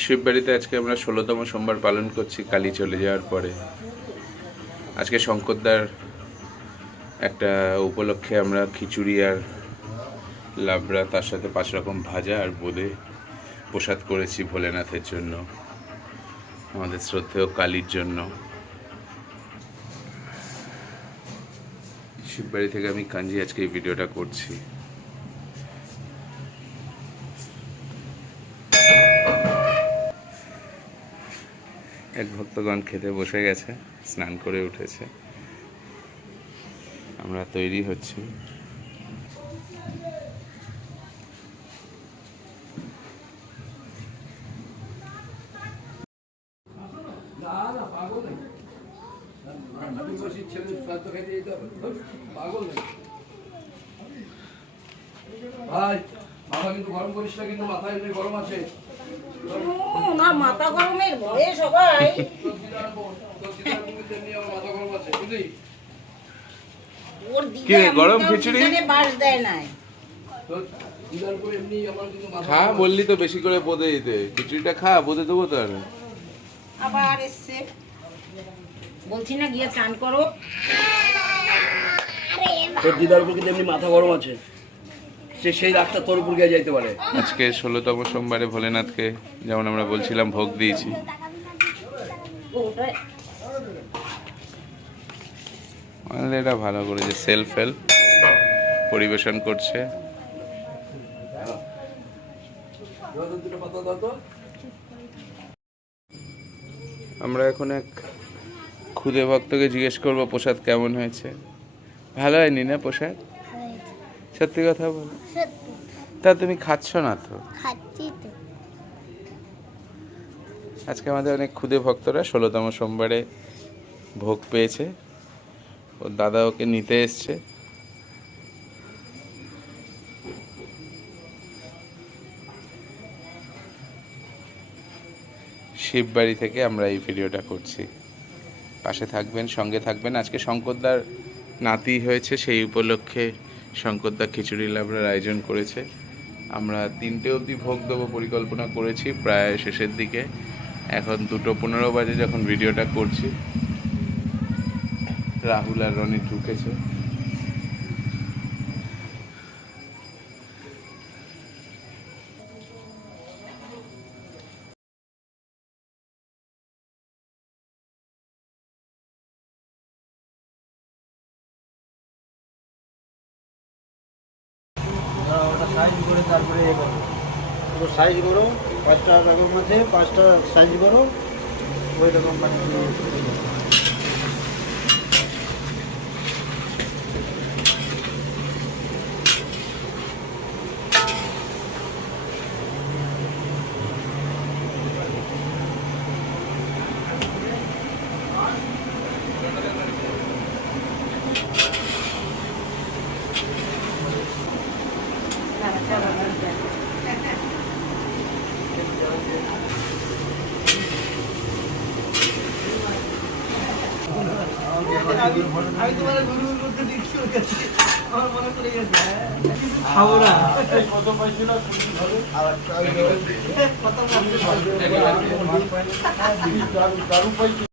শিববাড়িতে আজকে আমরা ষোলোতম সোমবার পালন করছি, কালী চলে যাওয়ার পরে। আজকে শঙ্করদার একটা উপলক্ষে আমরা খিচুড়ি আর লাবড়া, তার সাথে পাঁচ রকম ভাজা আর বোঁদে প্রসাদ করেছি ভোলেনাথের জন্য, আমাদের শ্রদ্ধেয় কালীর জন্য। শিববাড়ি থেকে আমি কাঞ্জি আজকে এই ভিডিওটা করছি। এক ভক্তগণ খেতে বসে গেছে, স্নান করে উঠেছে আমরা তৈরি হচ্ছি? ভাই মাথা কিন্তু গরম করিস না, কিন্তু মাথায় গরম আছে না মাথা গরমের ভয়ে সবাই। গরম আছে বুঝলি ওর কি গরম খিচুড়ি? বাস দেয় নাই। তোর দিদার বোন এমনি আমার কিন্তু মাথা খা বললি তো বেশি করে বোঁদে দিতে। খিচুড়িটা খা বোঁদে দেবো তো আর। আবার এসছে। বলছি না গিয়ে চান করো। তোর দিদার উপর কিন্তু এমনি মাথা গরম আছে। সে সেই রাগটা তোর উপর গিয়ে যাইতে পারে। আজকে ষোলোতম সোমবারে ভোলেনাথকে যেমন আমরা বলছিলাম ভোগ দিয়েছি। এটা ভালো করে যে সেলফ হেল্প পরিবেশন করছে। আমরা এখন এক খুদে ভক্তকে জিজ্ঞেস করব প্রসাদ কেমন হয়েছে? ভালো হয়নি না প্রসাদ? সত্যি কথা বল। তা তুমি খাচ্ছ না তো? খাচ্ছি তো। আজকে আমাদের অনেক ক্ষুদে ভক্তরা ষোলোতম সোমবারে ভোগ পেয়েছে। ওর দাদা ওকে নিতে এসছে। শিববাড়ি থেকে আমরা এই ভিডিওটা করছি। পাশে থাকবেন সঙ্গে থাকবেন। আজকে শঙ্করদার নাতি হয়েছে সেই উপলক্ষে শঙ্করদা খিচুড়ি লাবড়ার আয়োজন করেছে। আমরা তিনটে অবধি ভোগ দেবো পরিকল্পনা করেছি প্রায় শেষের দিকে। এখন দুটো পনেরো বাজে যখন ভিডিওটা করছি, রাহুল আর রনি ঢুকেছে। সাইজ করে তারপরে এ করো। ওটা সাইজ করো, পাঁচটা রকম আছে, পাঁচটা সাইজ করো। ওই রকম মানে খাব না কত পাইছিল দারু পাইছি